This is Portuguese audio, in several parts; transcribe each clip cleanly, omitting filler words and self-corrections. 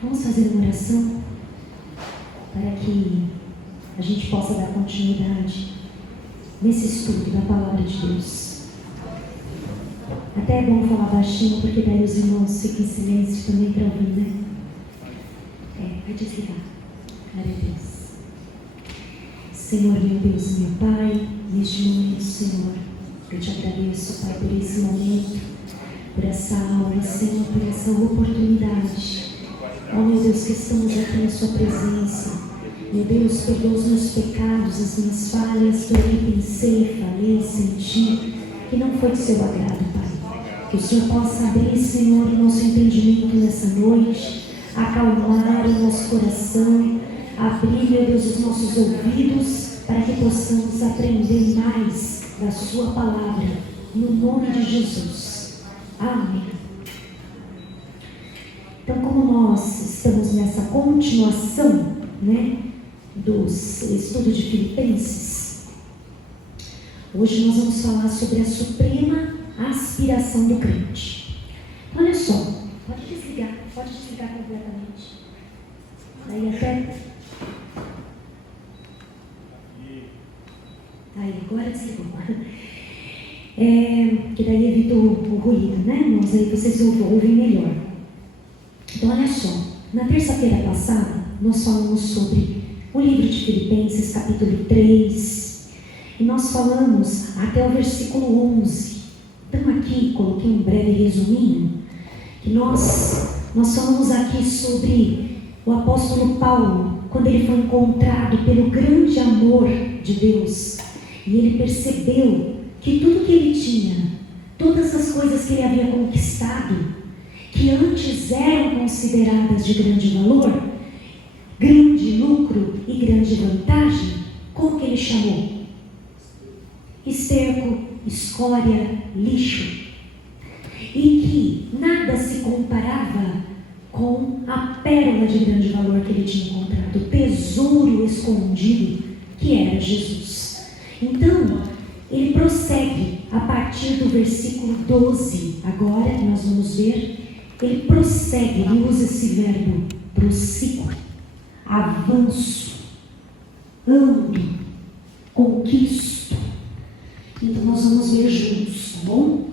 Vamos fazer uma oração para que a gente possa dar continuidade nesse estudo da Palavra de Deus. Até é bom falar baixinho, porque daí os irmãos ficam em silêncio também para ouvir, né? Vai desligar. Glória a Deus. Senhor, meu Deus e meu Pai, neste momento, Senhor, eu te agradeço, Pai, por esse momento, por essa aula, Senhor, por essa oportunidade. Ó, meu Deus, que estamos aqui na Sua presença. Meu Deus, perdoa os meus pecados, as minhas falhas, que eu pensei, falei, senti, que não foi do Seu agrado, Pai. Que o Senhor possa abrir, Senhor, o nosso entendimento nessa noite, acalmar o nosso coração, abrir, meu Deus, os nossos ouvidos, para que possamos aprender mais da Sua palavra, no nome de Jesus. Amém. Então, como nós estamos nessa continuação, né, dos estudos de Filipenses, hoje nós vamos falar sobre a suprema aspiração do crente. Olha só, pode desligar completamente. Aí até... Aí, agora desligou. Que daí evita o ruído, né, irmãos? Aí vocês ouvem melhor. Então, olha só. Na terça-feira passada, nós falamos sobre o livro de Filipenses, capítulo 3. E nós falamos até o versículo 11. Então, aqui, coloquei um breve resuminho. Que nós falamos aqui sobre o apóstolo Paulo, quando ele foi encontrado pelo grande amor de Deus. E ele percebeu que tudo que ele tinha, todas as coisas que ele havia conquistado, que antes eram consideradas de grande valor, grande lucro e grande vantagem, como que ele chamou? Esterco, escória, lixo. E que nada se comparava com a pérola de grande valor que ele tinha encontrado, o tesouro escondido que era Jesus. Então, ele prossegue a partir do versículo 12. Agora, nós vamos ver, ele prossegue, ele usa esse verbo, prossigo, avanço, ando, conquisto. Então, nós vamos ver juntos, tá bom?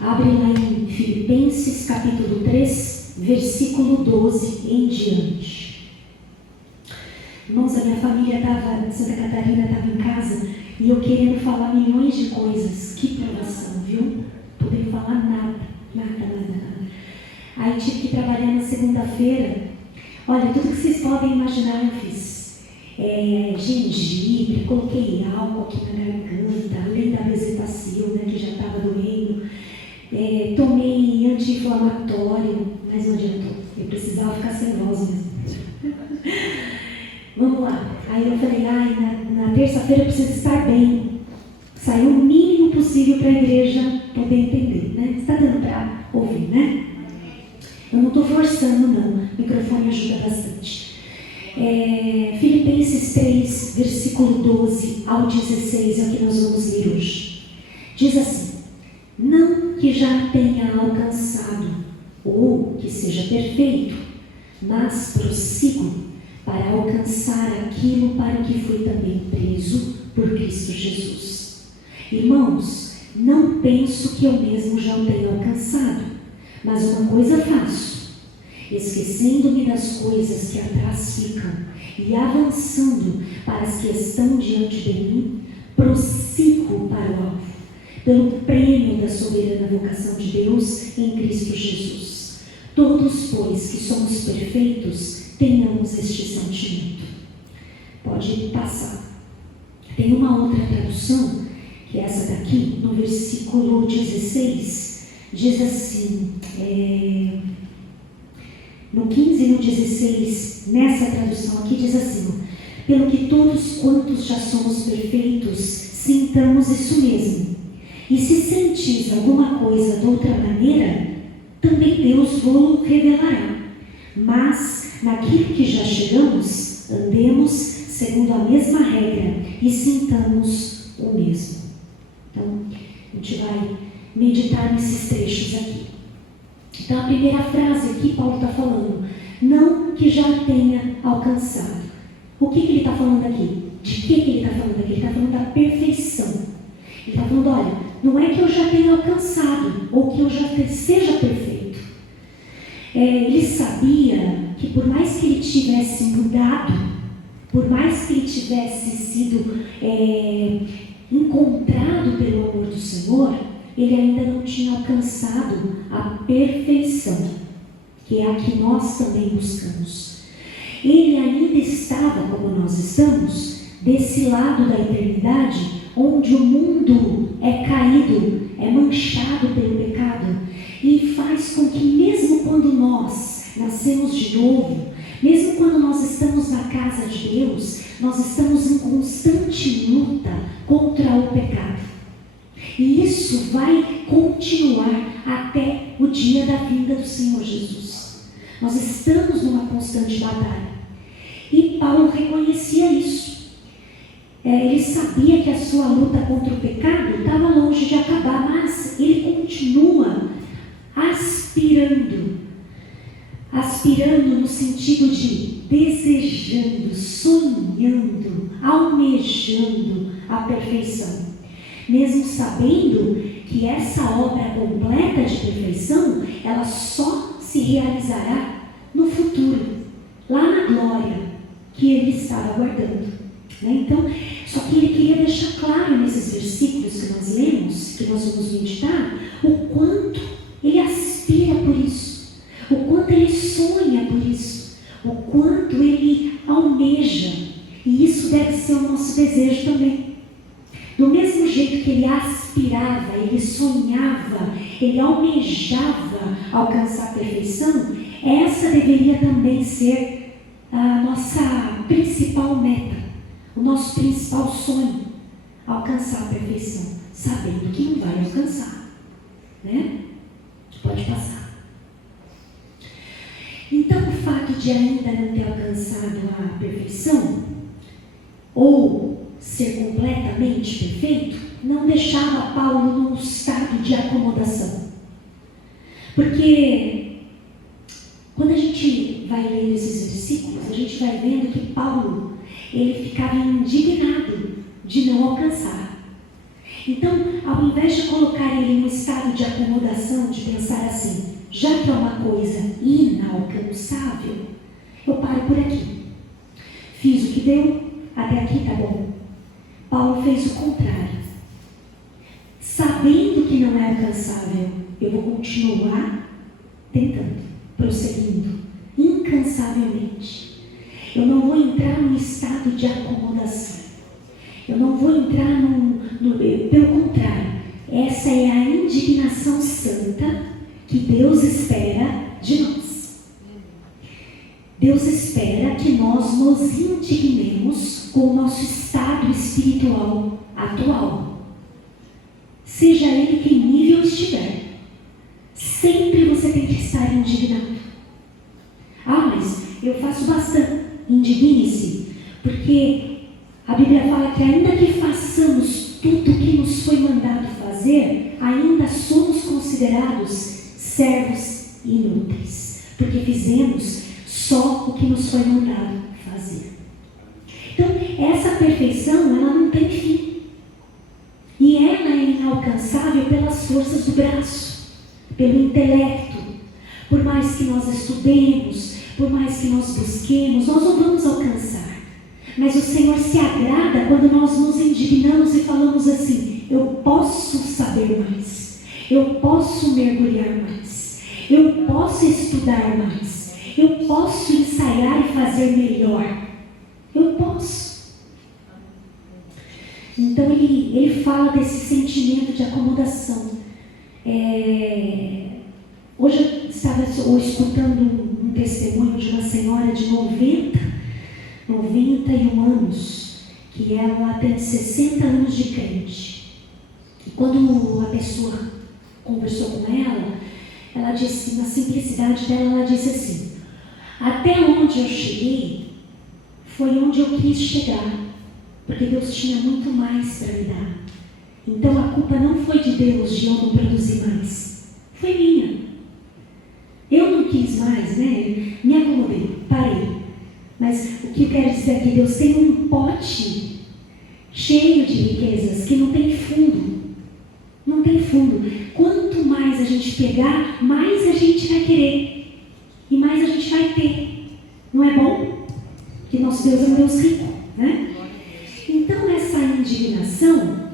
Abre lá em Filipenses, capítulo 3, versículo 12 em diante. Irmãos, a minha família estava, Santa Catarina estava em casa, e eu querendo falar milhões de coisas. Que provação, viu? Podendo falar nada. Aí tive que trabalhar na segunda-feira. Olha, tudo que vocês podem imaginar eu fiz. Gengibre, coloquei álcool aqui na garganta, além da bezetacil, né, que já estava doendo. Tomei anti-inflamatório, mas não adiantou. Eu precisava ficar sem voz mesmo. Vamos lá. Aí eu falei, na terça-feira eu preciso estar bem. Sair o mínimo possível para a igreja poder entender, né? Está dando para ouvir, né? Eu não estou forçando, não. O microfone ajuda bastante. Filipenses 3, versículo 12 ao 16 é o que nós vamos ler hoje. Diz assim: não que já tenha alcançado ou que seja perfeito, mas prossigo para alcançar aquilo para o que fui também preso por Cristo Jesus. Irmãos, não penso que eu mesmo já o tenha alcançado, mas uma coisa faço, esquecendo-me das coisas que atrás ficam e avançando para as que estão diante de mim, prossigo para o alvo, pelo prêmio da soberana vocação de Deus em Cristo Jesus. Todos, pois, que somos perfeitos, tenhamos este sentimento. Pode passar. Tem uma outra tradução, que é essa daqui, no versículo 16, diz assim, no 15 e no 16, nessa tradução aqui diz assim: pelo que todos quantos já somos perfeitos, sintamos isso mesmo. E se sentis alguma coisa de outra maneira, também Deus vos revelará. Mas naquilo que já chegamos, andemos segundo a mesma regra e sintamos o mesmo. Então, a gente vai meditar nesses trechos aqui. Então, a primeira frase aqui, Paulo está falando: não já tenha alcançado. O que ele está falando aqui? De que ele está falando aqui? Ele está falando da perfeição. Ele está falando, olha, não é que eu já tenha alcançado, ou que eu já seja perfeito. Ele sabia que por mais que ele tivesse mudado, por mais que ele tivesse sido encontrado pelo amor do Senhor, ele ainda não tinha alcançado a perfeição, que é a que nós também buscamos. Ele ainda estava, como nós estamos, desse lado da eternidade, onde o mundo é caído, é manchado pelo pecado, e faz com que mesmo quando nós nascemos de novo, mesmo quando nós estamos na casa de Deus, nós estamos em constante luta contra o pecado. E isso vai continuar até o dia da vinda do Senhor Jesus. Nós estamos numa constante batalha. E Paulo reconhecia isso. Ele sabia que a sua luta contra o pecado estava longe de acabar, mas ele continua aspirando no sentido de desejando, sonhando, almejando a perfeição. Mesmo sabendo que essa obra completa de perfeição, ela só se realizará no futuro, lá na glória que ele estava aguardando. Então, só que ele queria deixar claro nesses versículos que nós lemos, que nós vamos meditar, o quanto ele aspira por isso, o quanto ele sonha por isso, o quanto ele almeja. E isso deve ser o nosso desejo também. Do mesmo jeito que ele aspirava, ele sonhava, ele almejava alcançar a perfeição, essa deveria também ser a nossa principal meta, o nosso principal sonho, alcançar a perfeição, sabendo que não vai alcançar, né? Pode passar. Então, o fato de ainda não ter alcançado a perfeição, ou ser completamente perfeito, não deixava Paulo num estado de acomodação. Porque quando a gente vai lendo esses versículos, a gente vai vendo que Paulo, ele ficava indignado de não alcançar. Então, ao invés de colocar ele num estado de acomodação, de pensar assim, já que é uma coisa inalcançável, eu paro por aqui. Fiz o que deu, até aqui tá bom. Paulo fez o contrário. Sabendo que não é alcançável, eu vou continuar tentando, prosseguindo, incansavelmente. Eu não vou entrar num estado de acomodação. Eu não vou entrar pelo contrário, essa é a indignação santa que Deus espera de nós. Deus espera que nós nos indignemos com o nosso estado espiritual atual. Seja ele que nível estiver, sempre você tem que estar indignado. Ah, mas eu faço bastante. Indigne-se, porque a Bíblia fala que ainda que façamos tudo o que nos foi mandado fazer, ainda somos considerados servos inúteis, porque fizemos só o que nos foi mandado fazer. Então, essa perfeição, ela não tem fim. E ela é inalcançável pelas forças do braço, pelo intelecto. Por mais que nós estudemos, por mais que nós busquemos, nós não vamos alcançar. Mas o Senhor se agrada quando nós nos indignamos e falamos assim, eu posso saber mais, eu posso mergulhar mais, eu posso estudar mais, eu posso ensaiar e fazer melhor, eu posso. Então ele fala desse sentimento de acomodação. Hoje eu estava escutando um testemunho de uma senhora de 91 anos, que ela tem 60 anos de crente. E quando a pessoa conversou com ela disse, na simplicidade dela, ela disse assim, até onde eu cheguei, foi onde eu quis chegar, porque Deus tinha muito mais para me dar. Então a culpa não foi de Deus de eu não produzir mais, foi minha. Eu não quis mais, né? Me acomodei, parei. Mas o que eu quero dizer aqui, Deus tem um pote cheio de riquezas que não tem fundo. Não tem fundo. Quanto mais a gente pegar, mais a gente vai querer. E mais a gente vai ter. Não é bom? Porque nosso Deus é um Deus rico, né? Então essa indignação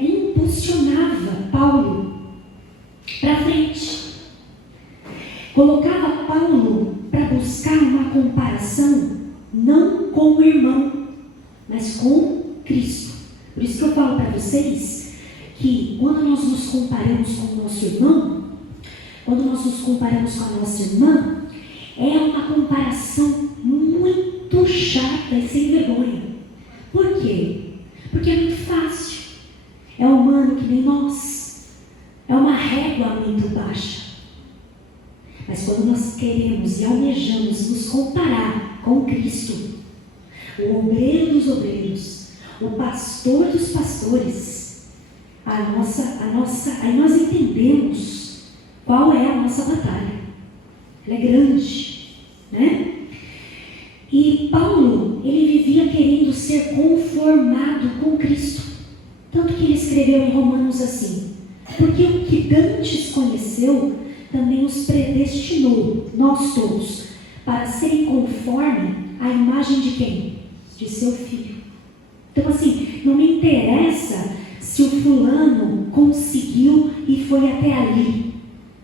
impulsionava Paulo para frente. Colocava Paulo para buscar uma comparação não com o irmão, mas com Cristo. Por isso que eu falo para vocês que quando nós nos comparamos com o nosso irmão, quando nós nos comparamos com a nossa irmã, é uma comparação muito chata e sem vergonha. Por quê? Porque é muito fácil. É humano que nem nós. É uma régua muito baixa. Mas quando nós queremos e almejamos nos comparar com Cristo, o obreiro dos obreiros, o pastor dos pastores, aí nós entendemos qual é a nossa batalha. Ela é grande, né? E Paulo, ele vivia querendo ser conformado com Cristo. Tanto que ele escreveu em Romanos assim: porque o que dantes conheceu, também os predestinou, nós todos, para serem conforme à imagem de quem? De seu Filho. Então assim, não me interessa se o fulano conseguiu e foi até ali.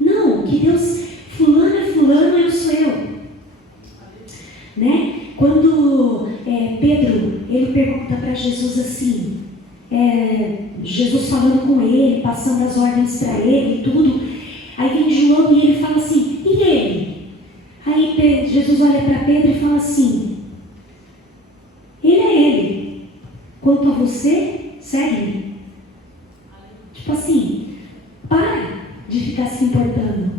Não, que Deus, fulano, eu sou eu. Né? Quando Pedro, ele pergunta para Jesus assim, Jesus falando com ele, passando as ordens para ele e tudo, aí vem João e ele fala assim, e ele? Aí Jesus olha para Pedro e fala assim, ele é ele, quanto a você, segue-me. Tipo assim, para de ficar se importando.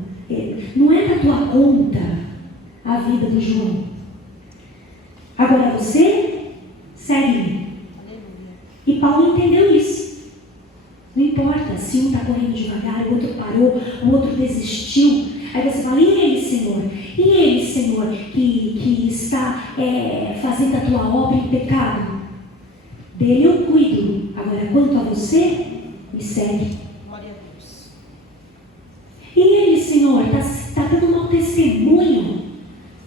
Não é da tua conta a vida do João. Agora você, segue-me. E Paulo entendeu isso. Não importa se um está correndo devagar, o outro parou, o outro desistiu. Aí você fala, e ele, Senhor? E ele, Senhor, que está fazendo a tua obra em pecado? Dele eu cuido. Agora, quanto a você, me segue. E ele, Senhor, está dando um mau testemunho?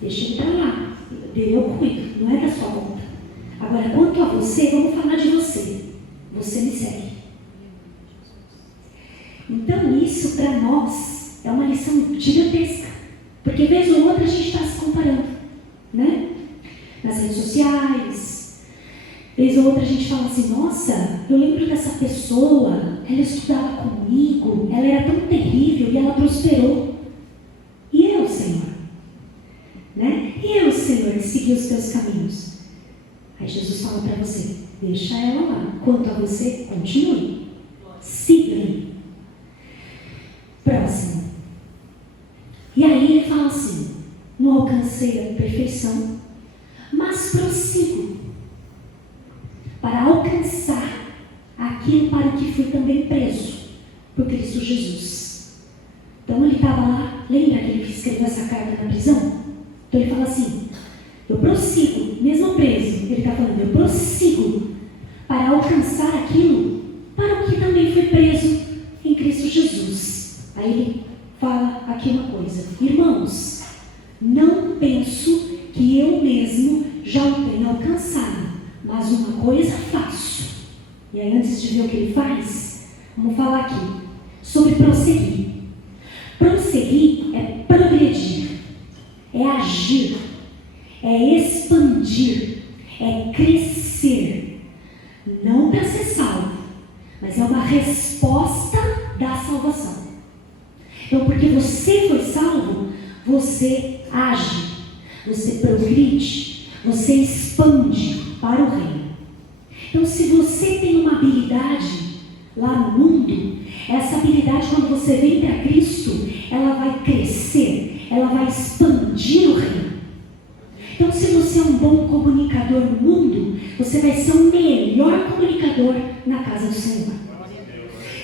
Deixa ele para lá. Dele eu cuido, não é da sua conta. Agora, quanto a você, vamos falar de você. Você me segue. Então, isso para nós é uma lição gigantesca. Porque, vez ou outra, a gente está se comparando, né? Nas redes sociais. Vez ou outra, a gente fala assim, nossa, eu lembro dessa pessoa, ela estudava comigo, ela era tão terrível e ela prosperou. E eu, Senhor? Né? E eu, Senhor, que segui os teus caminhos? Aí Jesus fala para você, deixa ela lá. Quanto a você, continue. Siga-me. Próximo. E aí ele fala assim, não alcancei a perfeição, mas prossigo para alcançar aquilo para o que fui também preso por Cristo Jesus. Então ele estava lá, lembra que ele escreveu essa carta na prisão? Então ele fala assim, eu prossigo, mesmo preso, ele está falando, eu prossigo para alcançar aquilo para o que também fui preso em Cristo Jesus. Aí ele fala aqui uma coisa, irmãos, não penso que eu mesmo já o tenha alcançado, mas uma coisa faço. E aí, antes de ver o que ele faz, vamos falar aqui sobre prosseguir. Prosseguir é progredir, é agir, é expandir, é crescer. Não para ser salvo, mas é uma resposta da salvação. Então, porque você foi salvo, você age, você progride, você expande para o reino. Então, se você tem uma habilidade lá no mundo, essa habilidade, quando você vem para Cristo, ela vai crescer, ela vai expandir o reino. Então, se você é um bom comunicador no mundo, você vai ser o melhor comunicador na casa do Senhor.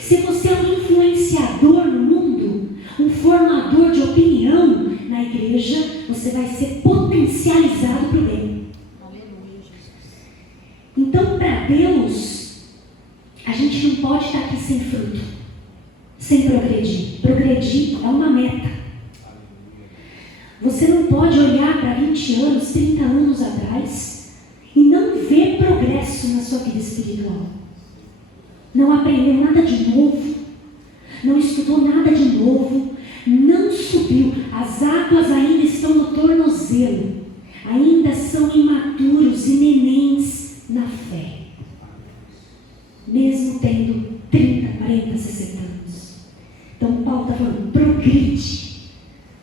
Se você é um influenciador no mundo, um formador de opinião na igreja, você vai ser potencializado para o bem. Então, para Deus, a gente não pode estar aqui sem fruto, sem progredir. Progredir é uma meta. Você não pode olhar para 20 anos, 30 anos atrás e não ver progresso na sua vida espiritual. Não aprendeu nada de novo, não estudou nada de novo, não subiu. As águas ainda estão no tornozelo, ainda são imaturos e nenéns na fé, mesmo tendo 30, 40, 60 anos. Então Paulo está falando, progride.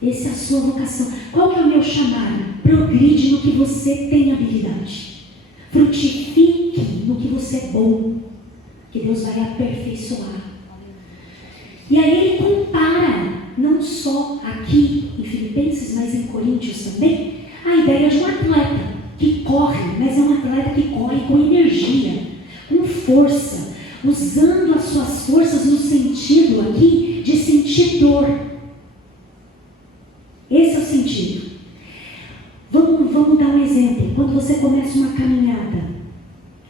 Essa é a sua vocação. Qual que é o meu chamado? Progride no que você tem habilidade. Frutifique no que você é bom, que Deus vai aperfeiçoar. E aí ele compara, não só aqui em Filipenses, mas em Coríntios também, a ideia de um atleta que corre, mas é um atleta que corre com energia, com força, usando as suas forças no sentido aqui de sentir dor. Esse é o sentido. Vamos dar um exemplo. Quando você começa uma caminhada,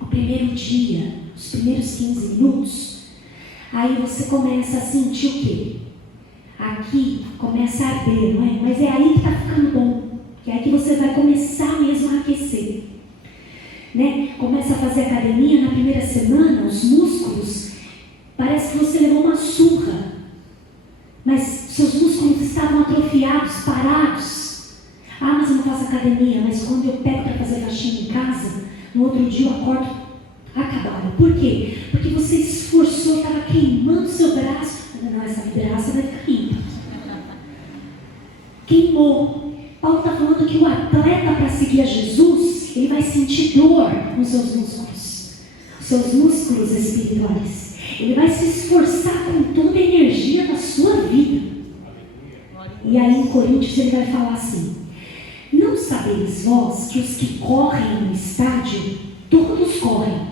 o primeiro dia, os primeiros 15 minutos, aí você começa a sentir o quê? Aqui começa a arder, não é? Mas é aí que está ficando bom. Que é aí que você vai começar mesmo a aquecer. Né? Começa a fazer academia, na primeira semana, os músculos, parece que você levou uma surra. Mas seus músculos estavam atrofiados, parados. Ah, mas eu não faço academia. Mas quando eu pego para fazer faxina em casa, no outro dia eu acordo acabado. Por quê? Porque você esforçou, estava queimando seu braço. Não, essa vibraça vai ficar limpa. Queimou. Paulo está falando que o atleta, para seguir a Jesus, ele vai sentir dor nos seus músculos. Os seus músculos espirituais. Ele vai se esforçar com toda a energia da sua vida. E aí em Coríntios ele vai falar assim: não sabeis vós que os que correm no estádio, todos correm,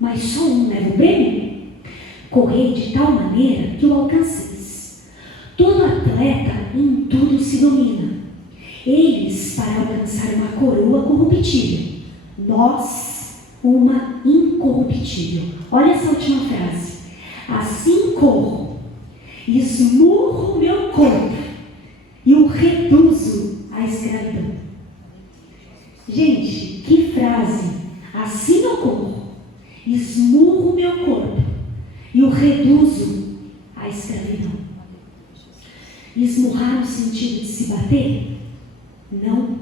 mas só um leva o prêmio? Correi de tal maneira que o alcanceis. Todo atleta em tudo se domina. Eles para alcançar uma coroa corruptível, nós uma incorruptível. Olha essa última frase. Assim corro, esmurro o meu corpo e o reduzo à escravidão. Gente, que frase! Assim eu corro, esmurro o meu corpo e o reduzo à escravidão. Esmurrar no sentido de se bater? Não.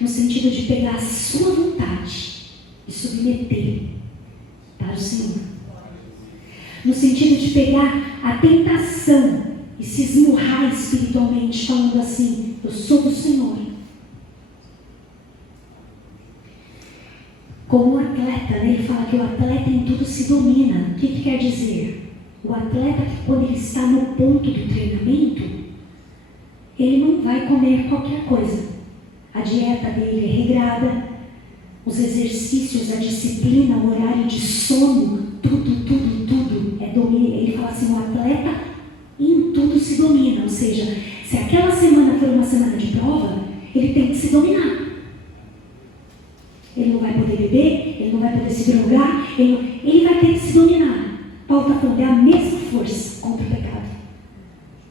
No sentido de pegar a sua vontade e submeter para o Senhor. No sentido de pegar a tentação e se esmurrar espiritualmente, falando assim: eu sou do Senhor. Como um atleta, né? Ele fala que o atleta em tudo se domina. O que quer dizer? O atleta, que quando ele está no ponto do treinamento, ele não vai comer qualquer coisa. A dieta dele é regrada, os exercícios, a disciplina, o horário de sono, tudo é domínio. Ele fala assim: o atleta em tudo se domina. Ou seja, se aquela semana for uma semana de prova, ele tem que se dominar. Ele não vai poder beber, ele não vai poder se drogar, ele vai ter que se dominar. Paulo está falando, é a mesma força contra o pecado.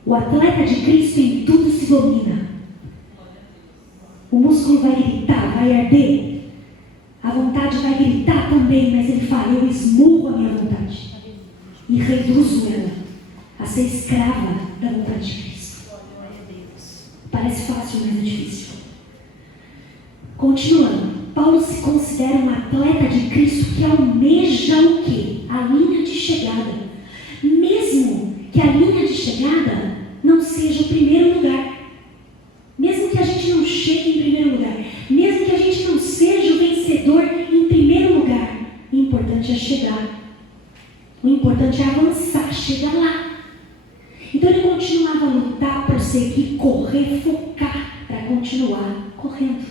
O atleta de Cristo em tudo se domina. O músculo vai gritar, vai arder. A vontade vai gritar também, mas ele fala: eu esmurro a minha vontade e reduzo ela a ser escrava da vontade de Cristo. Parece fácil, mas é difícil. Continuando, Paulo se considera um atleta de Cristo que almeja o quê? A linha de chegada. Mesmo que a linha de chegada não seja o primeiro lugar. Mesmo que a gente não chegue em primeiro lugar. Mesmo que a gente não seja o vencedor em primeiro lugar. O importante é chegar. O importante é avançar, chegar lá. Então ele continuava a lutar, prosseguir, correr, focar para continuar correndo.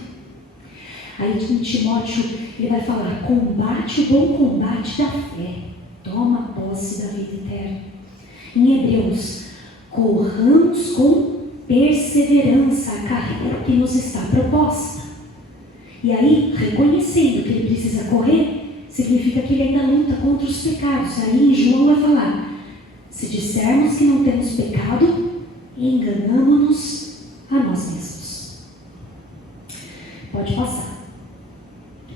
Aí em Timóteo ele vai falar: combate o bom combate da fé, toma posse da vida eterna. Em Hebreus, corramos com perseverança a carreira que nos está proposta. E aí, reconhecendo que ele precisa correr, significa que ele ainda luta contra os pecados. Aí em João vai falar: se dissermos que não temos pecado, enganamo-nos a nós mesmos. Pode passar.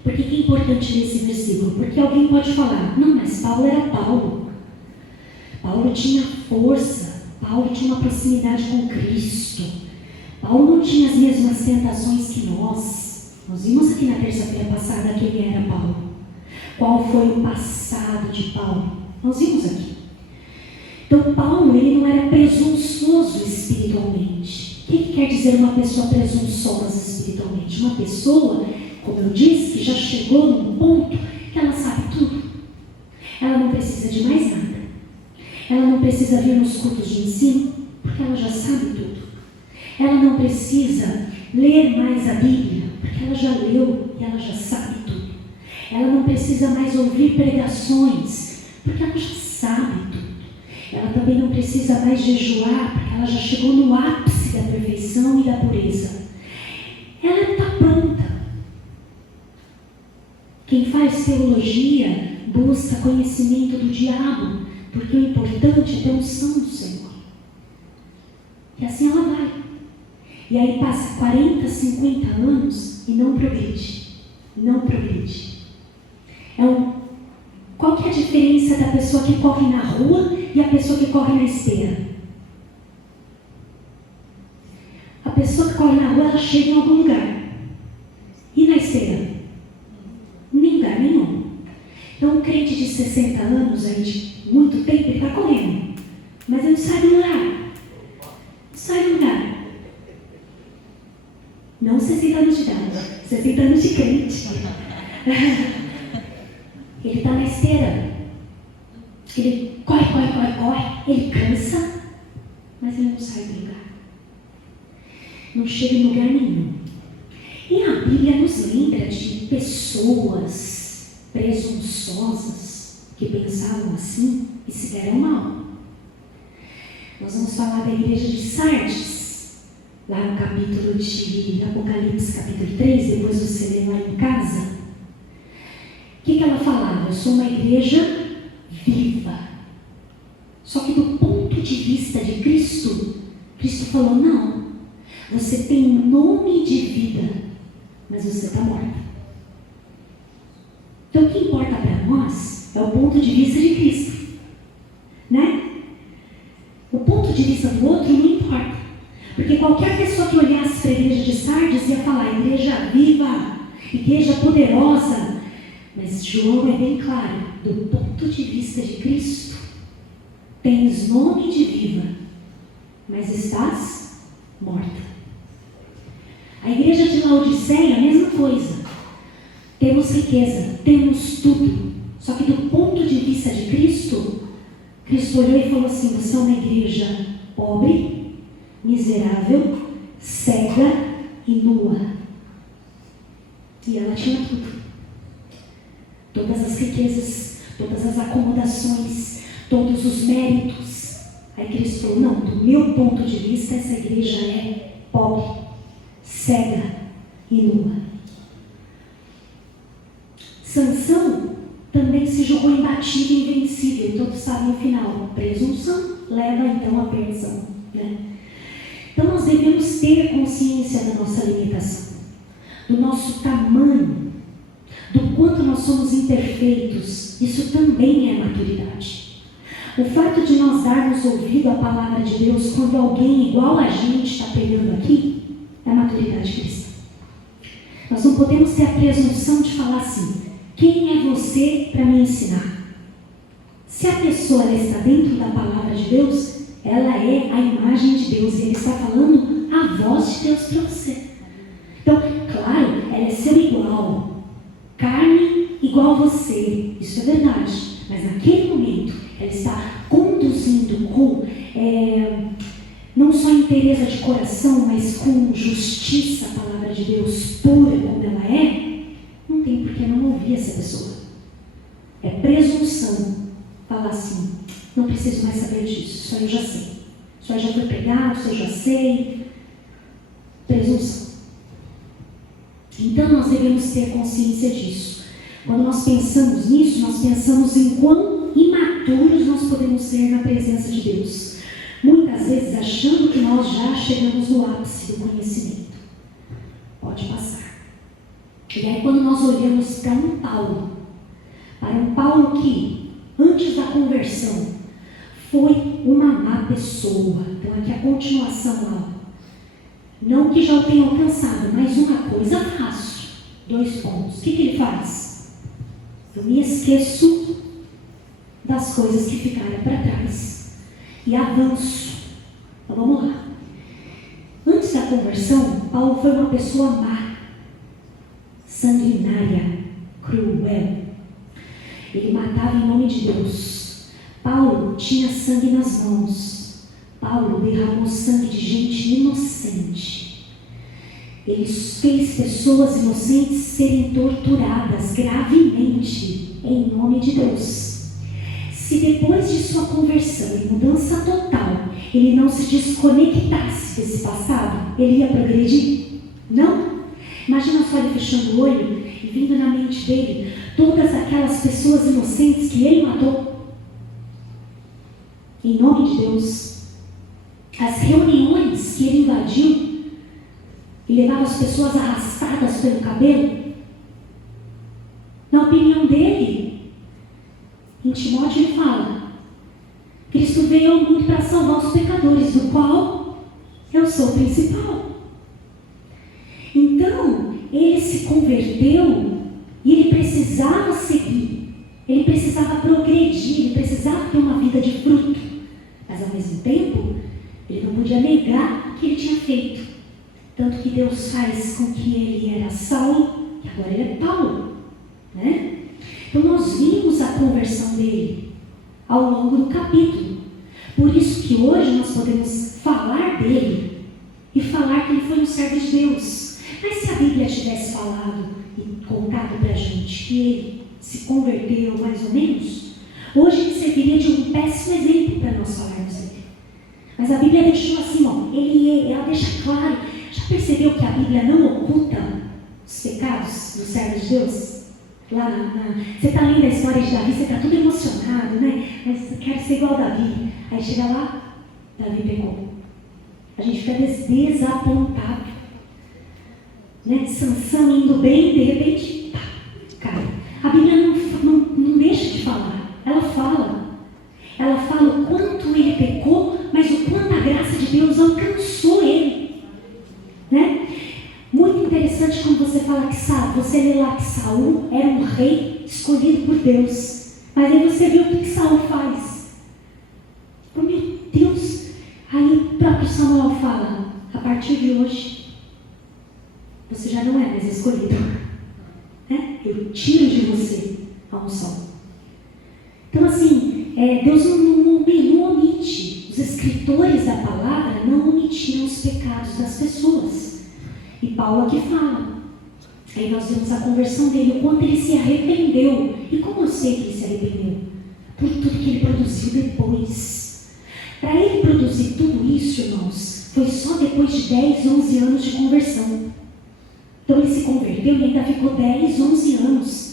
Por que é importante esse versículo? Porque alguém pode falar: não, mas Paulo era Paulo. Paulo tinha força. Paulo tinha uma proximidade com Cristo. Paulo não tinha as mesmas tentações que nós. Nós vimos aqui na terça-feira passada quem era Paulo. Qual foi o passado de Paulo? Nós vimos aqui. Então Paulo, ele não era presunçoso espiritualmente. O que quer dizer uma pessoa presunçosa espiritualmente? Uma pessoa, como eu disse, que já chegou num ponto que ela sabe tudo. Ela não precisa de mais nada. Ela não precisa vir nos cultos de ensino, porque ela já sabe tudo. Ela não precisa ler mais a Bíblia, porque ela já leu e ela já sabe tudo. Ela não precisa mais ouvir pregações, porque ela já sabe tudo. Ela também não precisa mais jejuar, porque ela já chegou no ápice da perfeição e da pureza. Ela está pronta. Quem faz teologia busca conhecimento do diabo, porque o importante é ter unção do Senhor. E assim ela vai. E aí passa 40, 50 anos e não progride. Não progride. Qual que é a diferença da pessoa que corre na rua e a pessoa que corre na esteira? A pessoa que corre na rua, ela chega em algum lugar. E na esteira? Em lugar nenhum. Então um crente de 60 anos, aí, de muito tempo, ele está correndo. Mas ele não sai do lugar. Não sai do lugar. Não 60 anos de idade, 60 anos de crente. Ele está na esteira. Ele corre. Ele cansa, mas ele não sai do lugar. Não chega em lugar nenhum. E a Bíblia nos lembra de pessoas presunçosas que pensavam assim e se deram mal. Nós vamos falar da igreja de Sardes, lá no capítulo de Apocalipse, capítulo 3, depois você lê lá em casa. O que ela falava? Eu sou uma igreja viva. Só que do ponto de vista de Cristo, Cristo falou: não, você tem um nome de vida, mas você está morta. Então o que importa para nós é o ponto de vista de Cristo, né? O ponto de vista do outro não importa, porque qualquer pessoa que olhasse para a igreja de Sardes ia falar: igreja viva, igreja poderosa. Mas João é bem claro: do ponto de vista de Cristo, tens nome de viva, mas estás morta. A igreja de Laodiceia, a mesma coisa. Temos riqueza, temos tudo, só que do ponto de vista de Cristo, Cristo olhou e falou assim: você é uma igreja pobre, miserável, cega e nua. E ela tinha tudo. Todas as riquezas, todas as acomodações, todos os méritos. Aí Cristo falou: não, do meu ponto de vista, essa igreja é pobre, cega e nua. Sansão também se julgou imbatível e invencível. Todos sabem o final. Presunção leva então à perdição, né? Então nós devemos ter consciência da nossa limitação, do nosso tamanho, do quanto nós somos imperfeitos. Isso também é maturidade. O fato de nós darmos ouvido à palavra de Deus quando alguém igual a gente está pregando aqui, é maturidade cristã. Nós não podemos ter a presunção de falar assim: quem é você para me ensinar? Se a pessoa ela está dentro da palavra de Deus, ela é a imagem de Deus e Ele está falando a voz de Deus para você. Então, claro, ela é seu igual, carne igual a você, isso é verdade, mas naquele momento ela está conduzindo com não só inteireza de coração, mas com justiça a palavra de Deus pura como ela é. Não tem por que não ouvir essa pessoa. É presunção falar assim: não preciso mais saber disso, isso aí eu já sei, isso aí já foi pregado, isso eu já sei, Presunção. Então nós devemos ter consciência disso. Quando nós pensamos nisso, nós pensamos em quão imaturos nós podemos ser na presença de Deus. Muitas vezes achando que nós já chegamos no ápice do conhecimento. Pode passar. E aí quando nós olhamos para um Paulo que, antes da conversão, foi uma má pessoa. Então aqui a continuação, não que já o tenha alcançado, mas uma coisa fácil. 2 pontos. O que ele faz? Eu me esqueço das coisas que ficaram para trás e avanço. Então vamos lá. Antes da conversão, Paulo foi uma pessoa má, sanguinária, cruel. Ele matava em nome de Deus. Paulo tinha sangue nas mãos. Paulo derramou sangue de gente inocente. Ele fez pessoas inocentes serem torturadas gravemente em nome de Deus. Se depois de sua conversão e mudança total, ele não se desconectasse desse passado, ele ia progredir? Não? Imagina só ele fechando o olho e vindo na mente dele todas aquelas pessoas inocentes que ele matou. Em nome de Deus. As reuniões que ele invadiu e levava as pessoas arrastadas pelo cabelo. Na opinião dele, em Timóteo ele fala: Cristo veio ao mundo para salvar os pecadores, do qual eu sou o principal. Então, ele se converteu e ele precisava seguir, ele precisava progredir, ele precisava ter uma vida de fruto, mas ao mesmo tempo, ele não podia negar o que ele tinha feito. Tanto que Deus faz com que ele era Saulo e agora ele é Paulo, né? Então nós vimos a conversão dele ao longo do capítulo. Por isso que hoje nós podemos falar dele e falar que ele foi um servo de Deus. Mas se a Bíblia tivesse falado e contado para a gente que ele se converteu mais ou menos, hoje ele serviria de um péssimo exemplo para nós falarmos dele. Mas a Bíblia deixou assim, ela deixa claro. Já percebeu que a Bíblia não oculta os pecados dos servos de Deus? Você está lendo a história de Davi, você está tudo emocionado, né? Mas eu quero ser igual a Davi. Aí chega lá, Davi pecou. A gente fica desapontado, né? Sansão indo bem, de repente, pá, cai. A Bíblia não deixa de falar. Ela fala o quanto ele pecou, mas o quanto a graça de Deus alcançou ele, né? Muito interessante quando você fala que você lê lá que Saul era um rei escolhido por Deus, mas aí você vê o que Saul faz. Oh meu Deus! Aí o próprio Samuel fala: a partir de hoje você já não é mais escolhido, né? Eu tiro de você a unção. Então assim, Deus não omite. Os escritores da palavra não omitiram os pecados das pessoas. E Paulo aqui fala. Aí nós vemos a conversão dele, o quanto ele se arrependeu. E como eu sei que ele se arrependeu? Por tudo que ele produziu depois. Para ele produzir tudo isso, irmãos, foi só depois de 10, 11 anos de conversão. Então ele se converteu e ainda ficou 10, 11 anos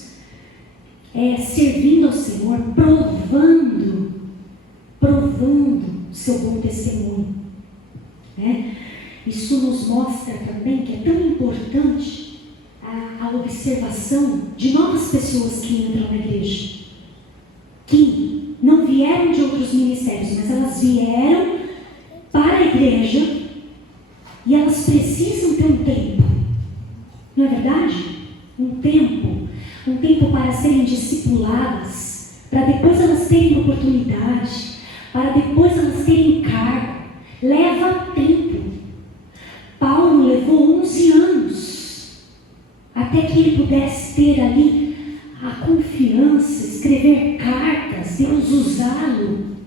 servindo ao Senhor, provando o seu bom testemunho, né? Isso nos mostra também que é tão importante a observação de novas pessoas que entram na igreja, que não vieram de outros ministérios, mas elas vieram para a igreja e elas precisam ter um tempo, não é verdade? Um tempo para serem discipuladas, para depois elas terem oportunidade, para depois elas terem cargo. Leva tempo. Paulo levou 11 anos até que ele pudesse ter ali a confiança, escrever cartas, Deus usá-lo,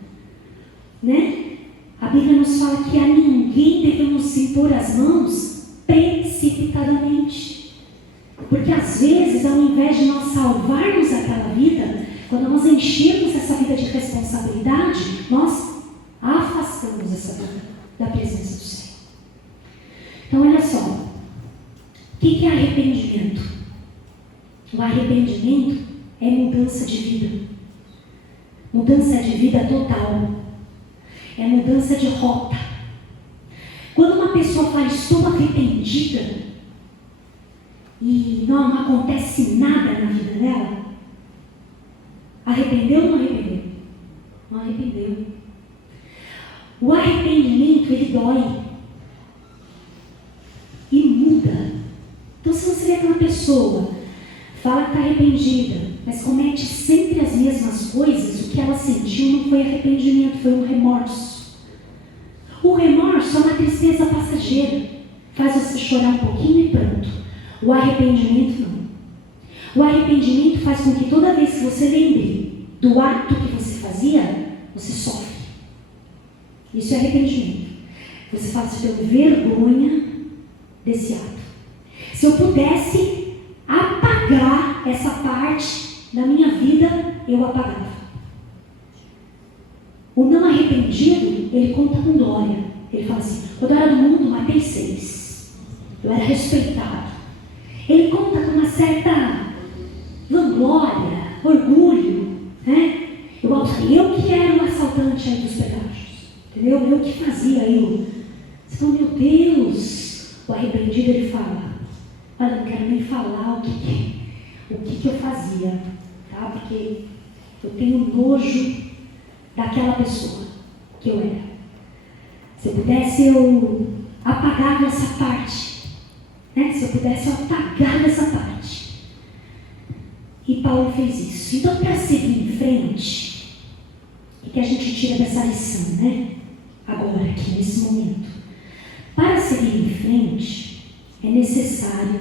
né? A Bíblia nos fala que a ninguém devemos impor as mãos precipitadamente. Porque às vezes, ao invés de nós salvarmos aquela vida, quando nós enchermos essa vida de responsabilidade, nós afastamos essa vida da presença do Senhor. Então olha só, O que é arrependimento? O arrependimento é mudança de vida. Mudança de vida total. É mudança de rota. Quando uma pessoa fala, estou arrependida, e não acontece nada na vida dela, arrependeu ou não arrependeu? Não arrependeu. O arrependimento, ele dói. E muda. Então, se você vê aquela pessoa, fala que está arrependida, mas comete sempre as mesmas coisas, o que ela sentiu não foi arrependimento, foi um remorso. O remorso é uma tristeza passageira. Faz você chorar um pouquinho e pronto. O arrependimento não. O arrependimento faz com que toda vez que você lembre do ato que você fazia, você sofre. Isso é arrependimento. Você fala assim, eu tenho vergonha desse ato. Se eu pudesse apagar essa parte da minha vida, eu apagava. O não arrependido, ele conta com glória. Ele fala assim, quando eu era do mundo, matei 6. Eu era respeitado. Ele conta com uma certa vanglória, orgulho, né? Eu que era o assaltante aí dos pedágios, entendeu? Eu que fazia aí. Você fala, meu Deus. O arrependido, ele fala, olha, não quero nem falar o que eu fazia, tá? Porque eu tenho nojo daquela pessoa que eu era. Se eu pudesse, eu apagava essa parte, né? Se eu pudesse, eu apagava essa parte. E Paulo fez isso. Então, para seguir em frente, o que a gente tira dessa lição, né? Agora, aqui, nesse momento. Para seguir em frente, é necessário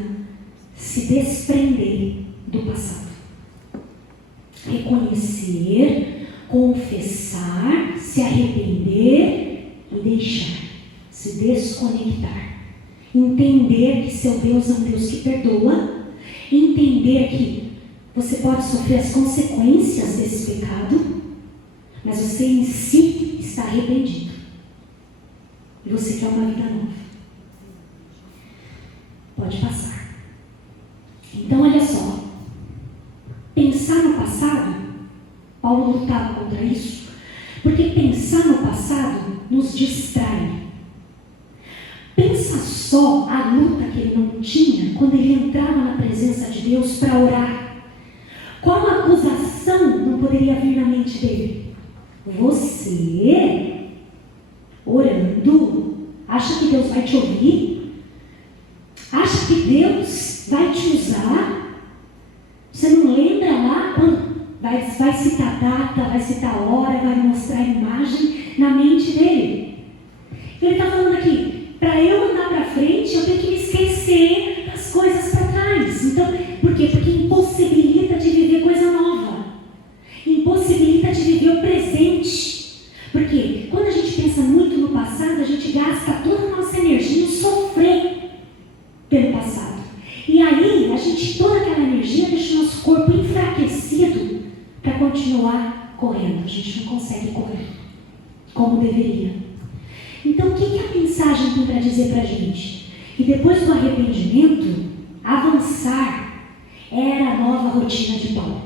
se desprender do passado. Reconhecer, confessar, se arrepender e deixar. Se desconectar. Entender que seu Deus é um Deus que perdoa. Entender que você pode sofrer as consequências desse pecado, mas você em si está arrependido. E você quer uma vida nova. Pode passar. Então, olha só. Pensar no passado, Paulo lutava contra isso, porque pensar no passado nos distrai. Pensa só a luta que ele não tinha quando ele entrava na presença de Deus para orar. Qual acusação não poderia vir na mente dele? Você, orando, acha que Deus vai te ouvir? Acha que Deus vai te usar? Você não lembra lá quando vai citar data, vai citar hora, vai mostrar a imagem na mente dele? Ele está falando aqui, para eu andar para frente, eu tenho que me esquecer das coisas para trás. Então, por quê? Porque impossibilita de viver coisa nova. Impossibilita de viver o presente. Porque quando a gente pensa muito no passado, a gente gasta toda a nossa energia em sofrer pelo passado. E aí, toda aquela energia deixa o nosso corpo enfraquecido para continuar correndo. A gente não consegue correr como deveria. Então, o que a mensagem tem para dizer para a gente? Que depois do arrependimento, avançar era a nova rotina de Paulo.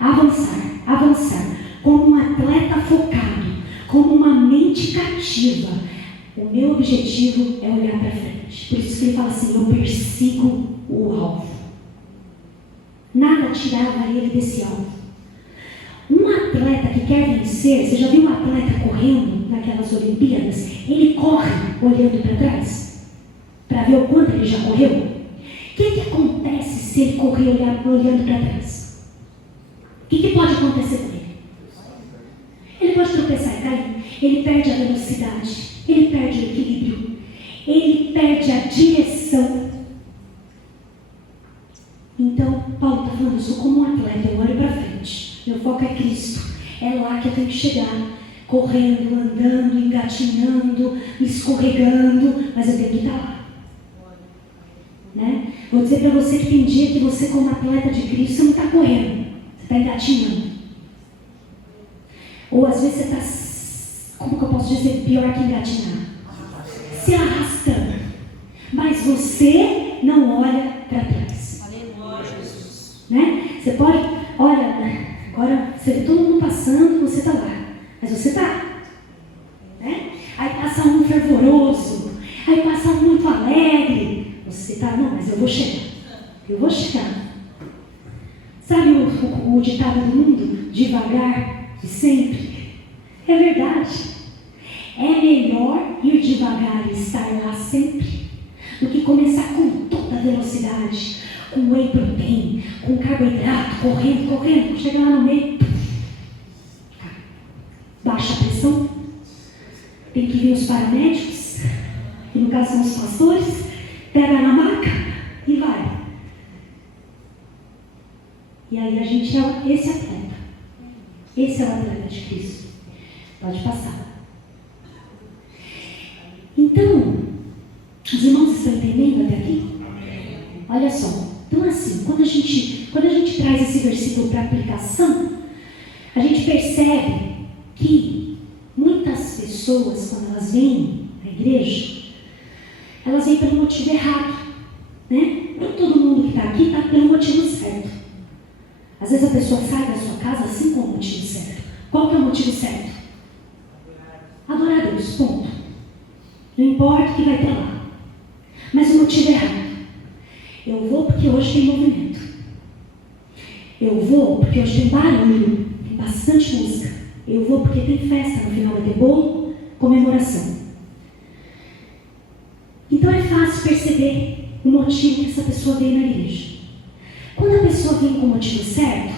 Avançar, como um atleta focado, como uma mente cativa. O meu objetivo é olhar para frente. Por isso que ele fala assim, eu persigo o alvo. Nada tirava ele desse alvo. Um atleta que quer vencer, você já viu um atleta correndo naquelas Olimpíadas? Ele corre olhando para trás, para ver o quanto ele já correu. O que acontece se ele correr olhando para trás? O que pode acontecer com ele? Ele pode tropeçar e cair, ele perde a velocidade, ele perde o equilíbrio, ele perde a direção. Então, Paulo está falando, eu sou como um atleta, eu olho para frente, meu foco é Cristo, é lá que eu tenho que chegar, correndo, andando, engatinhando, escorregando, mas eu tenho que estar lá. Né? Vou dizer para você que tem dia que você, como atleta de Cristo, você não está correndo, você está engatinhando. Ou às vezes você está, como que eu posso dizer, pior que engatinar? Se arrastando. Mas você não olha para trás. Né? Você pode, olha, agora você vê todo mundo passando, você está lá, mas você está. Né? Aí passa um fervoroso, aí passa um muito alegre, você está, não, mas eu vou chegar. Sabe o ditado do mundo? Devagar e sempre. É verdade. É melhor ir devagar e estar lá sempre do que começar com toda velocidade, com whey protein, com carboidrato, correndo, chega lá no meio, baixa a pressão, tem que vir os paramédicos, que no caso são os pastores, pega na maca e vai. E aí a gente é esse atleta. Esse é o atleta de Cristo. Pode passar. Então, os irmãos estão entendendo até aqui? Olha só. Então assim, quando a gente traz esse versículo para aplicação, a gente percebe que muitas pessoas, quando elas vêm à igreja, elas vêm pelo motivo errado. Né? Não todo mundo que está aqui está pelo motivo certo. Às vezes a pessoa sai da sua casa assim com o motivo certo. Qual que é o motivo certo? Adorar a Deus, ponto. Não importa o que vai ter lá. Mas o motivo é errado. Eu vou porque hoje tem movimento. Eu vou porque hoje tem barulho, tem bastante música. Eu vou porque tem festa, no final vai ter bolo, comemoração. Então é fácil perceber o motivo que essa pessoa veio na igreja. Quando a pessoa vem com o motivo certo,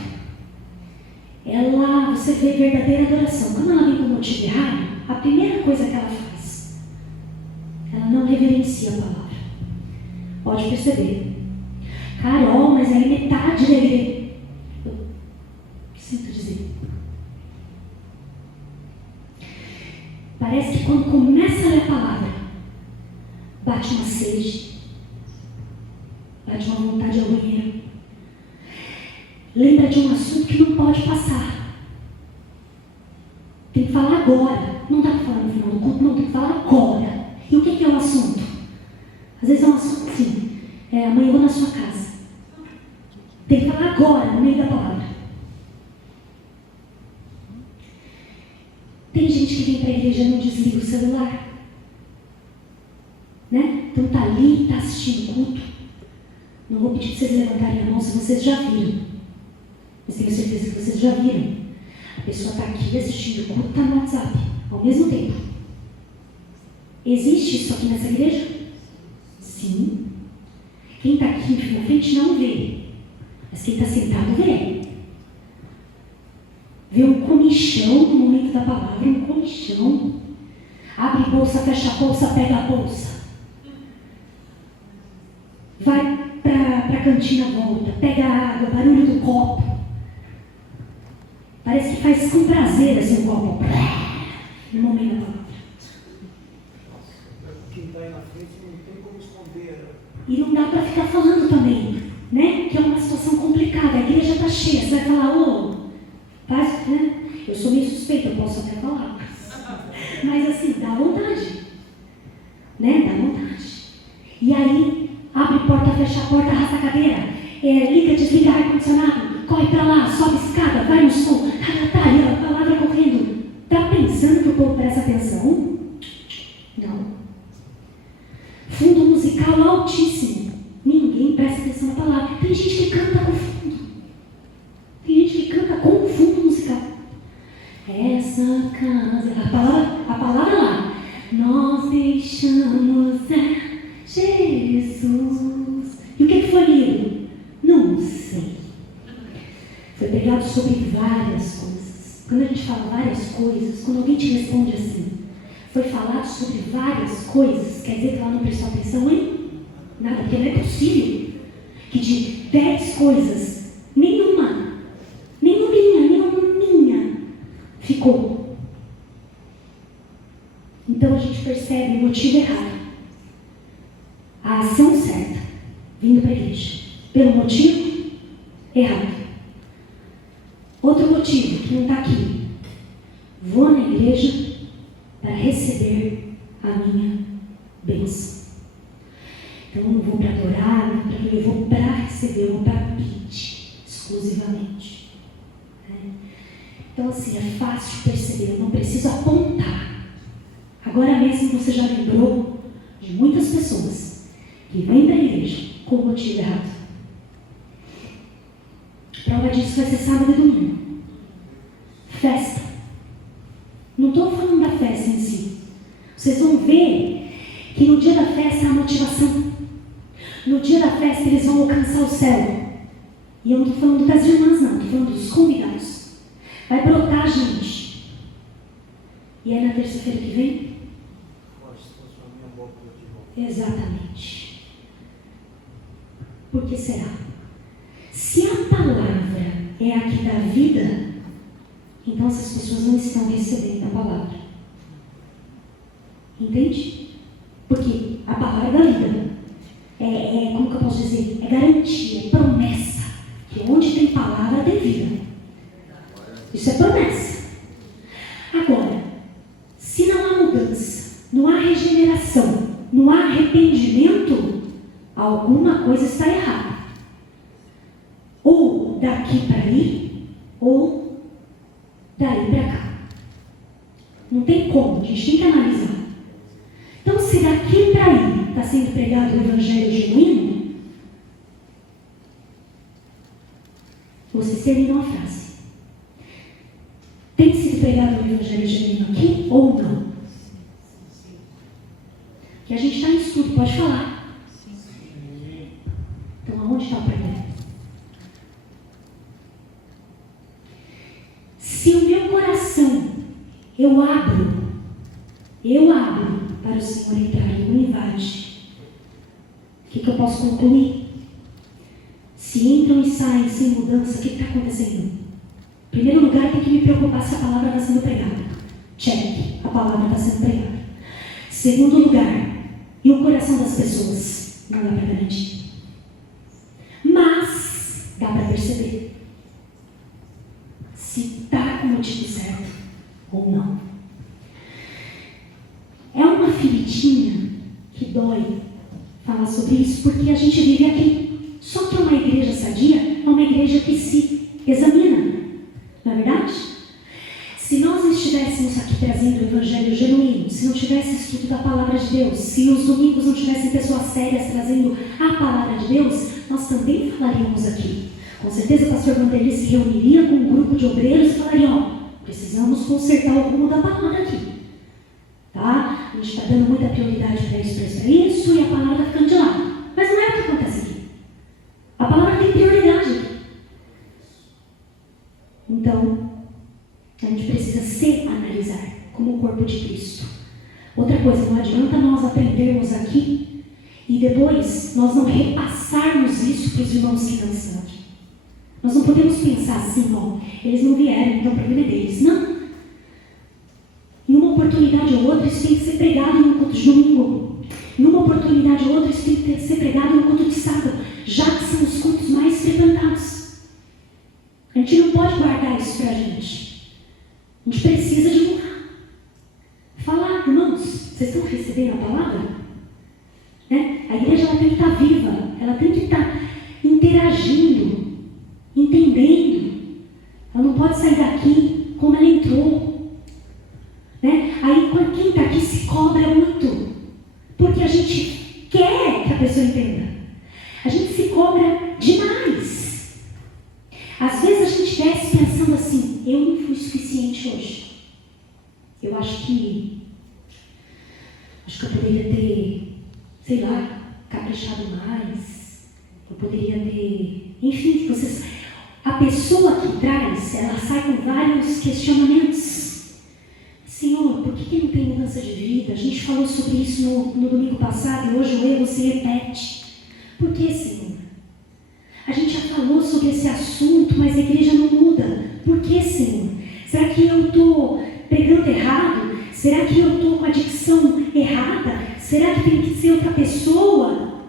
você vê verdadeira adoração. Quando ela vem com o motivo errado, a primeira coisa que ela faz, ela não reverencia a palavra. Pode perceber. Carol, mas aí metade da igreja. Eu sinto dizer. Parece que quando começa a ler a palavra, bate uma sede, bate uma vontade de ir ao banheiro. Lembra de um assunto que não pode passar. Tem que falar agora. Não dá para falar no final do culto, não, tem que falar agora. E o que é o assunto? Às vezes é um assunto assim, amanhã eu vou na sua casa. Tem que falar agora, no meio da palavra. Tem gente que vem para a igreja e não desliga o celular. Né? Então está ali, está assistindo o culto. Não vou pedir para vocês levantarem a mão se vocês já viram. Mas tenho certeza que vocês já viram. A pessoa está aqui assistindo o culto, está no WhatsApp, ao mesmo tempo. Existe isso aqui nessa igreja? Sim. Quem está aqui na frente não vê. Mas quem está sentado vê. Vê um comichão no momento da palavra, um comichão. Abre a bolsa, fecha a bolsa, pega a bolsa. Vai para a cantina, volta, pega a água, barulho do copo. Parece que faz com prazer assim o copo. No momento da palavra. Quem está aí na frente não tem como esconder. E não dá para ficar falando também, né? Que é uma situação complicada. A igreja está cheia. Você vai falar, faz, né? Eu sou meio suspeita, eu posso até falar. Mas assim, dá vontade. Né? Dá vontade. E aí, abre a porta, fecha a porta, arrasta a cadeira. Liga, desliga o ar-condicionado. Corre para lá, sobe a escada, vai no som. E a palavra correndo. Está pensando que o povo presta atenção? Não. Fundo musical altíssimo. Ninguém presta atenção na palavra. Tem gente que canta com fundo. Tem gente que canta com fundo musical. Essa casa. A palavra lá. Nós deixamos Jesus. E o que foi lido? Não sei. Foi pregado sobre várias coisas. Quando a gente fala várias coisas, quando alguém te responde assim, foi falado sobre várias coisas, quer dizer que ela não prestou atenção em nada, porque não é possível que de 10 coisas, nenhuma ficou. Então a gente percebe o motivo errado, a ação certa, vindo para a igreja, pelo motivo errado. Outro motivo que não está aqui, vou na igreja para receber a minha bênção. Então eu não vou para adorar, não é para... eu vou para receber, eu vou para pedir exclusivamente. Então assim, é fácil perceber, eu não preciso apontar. Agora mesmo você já lembrou de muitas pessoas que vêm da igreja com o motivo errado. Prova disso vai ser sábado e domingo. Festa. Não estou falando da festa em si. Vocês vão ver que no dia da festa há motivação. No dia da festa eles vão alcançar o céu. E eu não estou falando das irmãs, não. Estou falando dos convidados. Vai brotar gente. E aí na terça-feira que vem? Exatamente. Por que será? Se a palavra é a que dá vida, então essas pessoas não estão recebendo a palavra. Entende? Porque a palavra da vida como que eu posso dizer? É garantia, é promessa. Que onde tem palavra tem vida. Isso é promessa. Agora, se não há mudança, não há regeneração, não há arrependimento, alguma coisa está errada. Ou daqui para ali, ou daí para cá. Não tem como, a gente tem que analisar. Então, se daqui para aí está sendo pregado o evangelho genuíno, vocês terminam a frase. Tem sido pregado o evangelho genuíno aqui ou não? Que a gente está em estudo, pode falar. Então, aonde está o perdão? Se o meu coração eu abro para o Senhor entrar e não invade, o que eu posso concluir? Se entram e saem sem mudança, o que está acontecendo? Em primeiro lugar, tem que me preocupar se a palavra está sendo pregada. Check, a palavra está sendo pregada. Segundo lugar, e o coração das pessoas? Não dá para garantir. Mas dá para perceber se está com o motivo certo ou não. É uma feridinha que dói falar sobre isso, porque a gente vive aqui. Só que uma igreja sadia é uma igreja que se examina. Não é verdade? Se nós estivéssemos aqui trazendo o evangelho genuíno, se não tivesse estudo da palavra de Deus, se os domingos não tivessem pessoas sérias trazendo a palavra de Deus, nós também falaríamos aqui. Com certeza o pastor Vanderlei se reuniria com um grupo de obreiros e falaria, precisamos consertar o rumo da palavra aqui. Tá? A gente está dando muita prioridade para isso, e a palavra está ficando de lado. Mas não é o que acontece aqui. A palavra tem prioridade aqui. Então, a gente precisa se analisar como o corpo de Cristo. Outra coisa, não adianta nós aprendermos aqui e depois nós não repassarmos isso para os irmãos que não estão aqui. Nós não podemos pensar assim, eles não vieram, então o problema é deles. Não. Em uma oportunidade ou outra, isso tem que ser pregado em um culto de domingo. Em uma oportunidade ou outra, isso tem que ser pregado em um culto de sábado, já que são os cultos mais frequentados. A gente não pode guardar isso para a gente. A gente precisa divulgar. Falar, irmãos, vocês estão recebendo a palavra? A igreja ela tem que estar viva, ela tem que estar interagindo, entendendo. Ela não pode sair daqui como ela entrou. Aí quem está aqui se cobra muito, porque a gente quer que a pessoa entenda. A gente se cobra demais. Às vezes a gente desce pensando assim, eu não fui suficiente hoje. Eu acho que eu poderia ter, sei lá, caprichado mais. Eu poderia ter, enfim, a pessoa que traz, ela sai com vários questionamentos. Senhor, por que não tem mudança de vida? A gente falou sobre isso no domingo passado e hoje o erro se repete. Por que, Senhor? A gente já falou sobre esse assunto, mas a igreja não muda. Por que, Senhor? Será que eu estou pegando errado? Será que eu estou com a dicção errada? Será que tem que ser outra pessoa?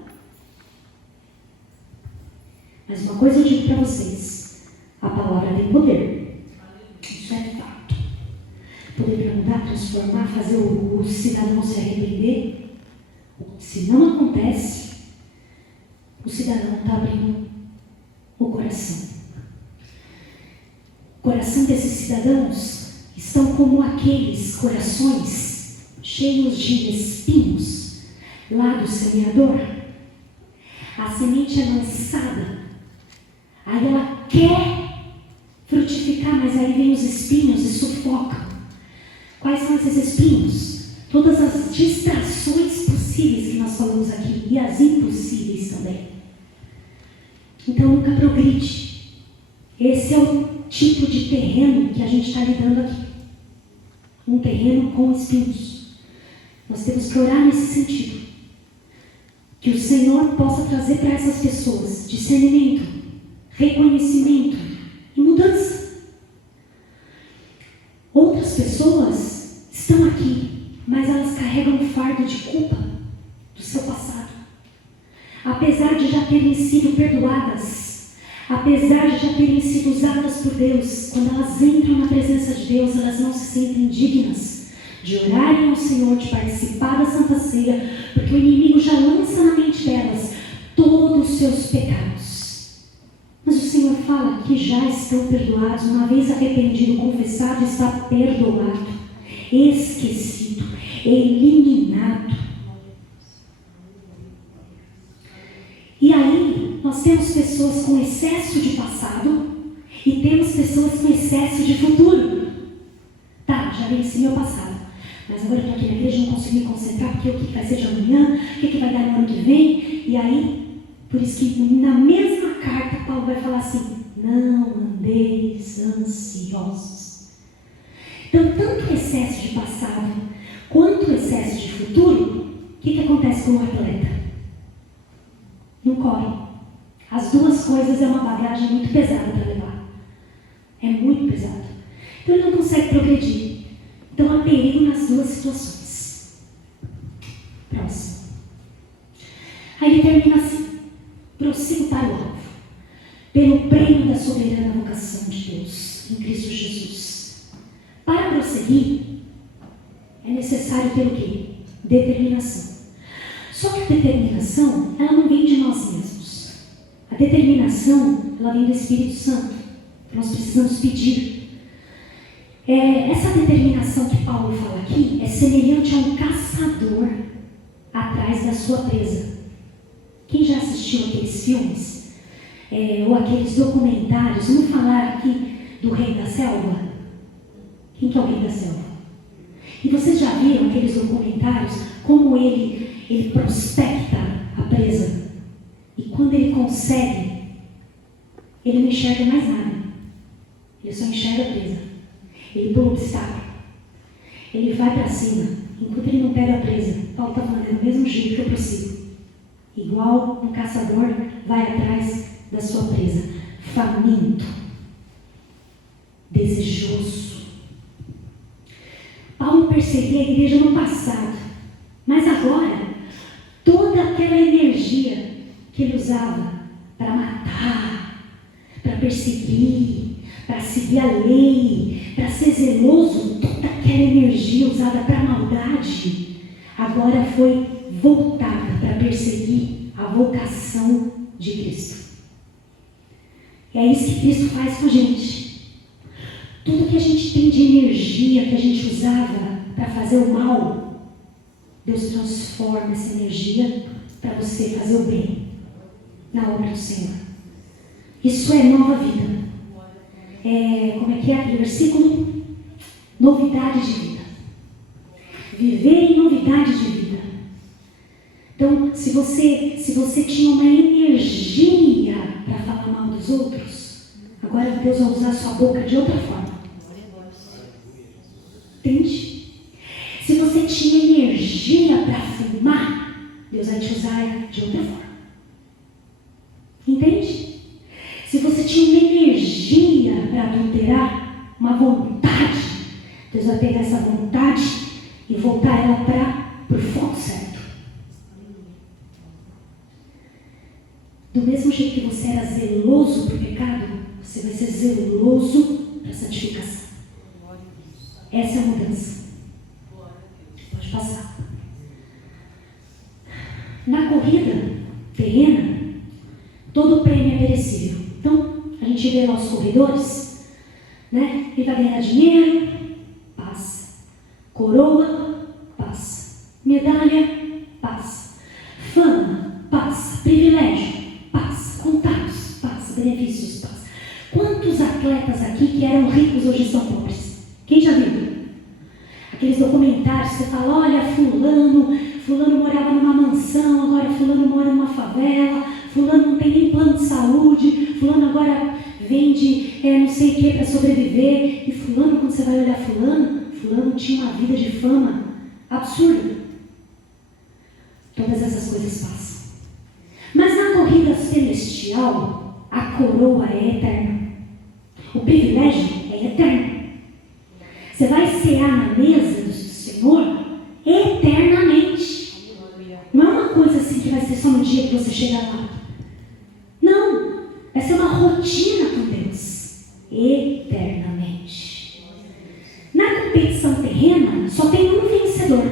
Mas uma coisa eu digo para vocês, a palavra tem poder. Isso é fato. Poder para mudar, transformar, fazer o cidadão se arrepender. Se não acontece, o cidadão não está abrindo o coração. O coração desses cidadãos estão como aqueles corações cheios de espinhos lá do semeador. A semente é lançada, aí ela quer frutificar, mas aí vem os espinhos e sufocam. Quais são esses espinhos? Todas as distrações possíveis que nós falamos aqui e as impossíveis também. Então nunca progride. Esse é o tipo de terreno que a gente está lidando aqui. Um terreno com espinhos. Nós temos que orar nesse sentido. Que o Senhor possa trazer para essas pessoas discernimento, reconhecimento e mudança. Outras pessoas estão aqui, mas elas carregam um fardo de culpa do seu passado. Apesar de já terem sido perdoadas, apesar de já terem sido usadas por Deus, quando elas entram na presença de Deus, elas não se sentem dignas de orarem ao Senhor, de participar da Santa Ceia, porque o inimigo já lança na mente delas todos os seus pecados. Mas o Senhor fala que já estão perdoados, uma vez arrependido, confessado, está perdoado, esquecido, eliminado. E aí, nós temos pessoas com excesso de passado e temos pessoas com excesso de futuro. Tá, já venci meu passado, mas agora eu estou aqui na igreja e não consigo me concentrar porque o que vai ser de amanhã, o que vai dar no ano que vem. E aí, por isso que na mesma carta Paulo vai falar assim: não andeis ansiosos. Então, tanto o excesso de passado quanto o excesso de futuro, o que acontece com o atleta? Não corre. As duas coisas é uma bagagem muito pesada para levar. É muito pesado. Então ele não consegue progredir. Então há perigo nas duas situações. Próximo. Aí ele termina assim: prossigo para o alvo, pelo prêmio da soberana vocação de Deus em Cristo Jesus. Para prosseguir, é necessário ter o quê? Determinação. Só que a determinação, ela não vem de nós mesmos. A determinação, ela vem do Espírito Santo. Nós precisamos pedir. Essa determinação que Paulo fala aqui é semelhante a um caçador atrás da sua presa. Quem já assistiu aqueles filmes, ou aqueles documentários, vamos falar aqui do Rei da Selva? Quem que é o Rei da Selva? E vocês já viram aqueles documentários, como ele prospecta a presa? E quando ele consegue, ele não enxerga mais nada. Ele só enxerga a presa. Ele pula o obstáculo. Ele vai para cima. Enquanto ele não pega a presa, Paulo está falando, é do mesmo jeito que eu prossigo. Igual um caçador vai atrás da sua presa. Faminto. Desejoso. Paulo perseguia a igreja no passado. Mas agora, toda aquela energia que ele usava para matar, para perseguir, para seguir a lei, para ser zeloso, toda aquela energia usada para maldade, agora foi voltada para perseguir a vocação de Cristo. É isso que Cristo faz com a gente. Tudo que a gente tem de energia que a gente usava para fazer o mal, Deus transforma essa energia para você fazer o bem na obra do Senhor. Isso é nova vida. Como é que é aquele versículo? Novidade de vida. Viver em novidade de vida. Então, se você tinha uma energia para falar mal dos outros, agora Deus vai usar a sua boca de outra forma. Entende? Se você tinha energia para fumar, Deus vai te usar de outra forma. Entende? Se você tinha uma energia para adulterar, uma vontade, Deus vai pegar essa vontade e voltar ela para o foco certo. Do mesmo jeito que você era zeloso para o pecado, você vai ser zeloso para a santificação. Essa é a mudança. Pode passar. Na corrida terrena, Todo prêmio é perecível. Então, a gente vê lá os corredores, né? Ele vai ganhar dinheiro, passa. Coroa, passa. Medalha, passa. Fama, passa. Privilégio, passa. Contatos, passa. Benefícios, passa. Quantos atletas aqui que eram ricos hoje são pobres? Quem já viu? Aqueles documentários que você fala, olha, fulano morava numa mansão, agora fulano mora numa favela, fulano não tem nem plano de saúde, fulano agora vende não sei o que para sobreviver, e fulano, quando você vai olhar fulano tinha uma vida de fama absurda. Todas essas coisas passam. Mas na corrida celestial, a coroa é eterna. O privilégio é eterno. Você vai cear na mesa do Senhor eternamente. Não é uma coisa assim que vai ser só no dia que você chegar lá. Não. Vai ser uma rotina com Deus. Eternamente. Na competição terrena, só tem um vencedor.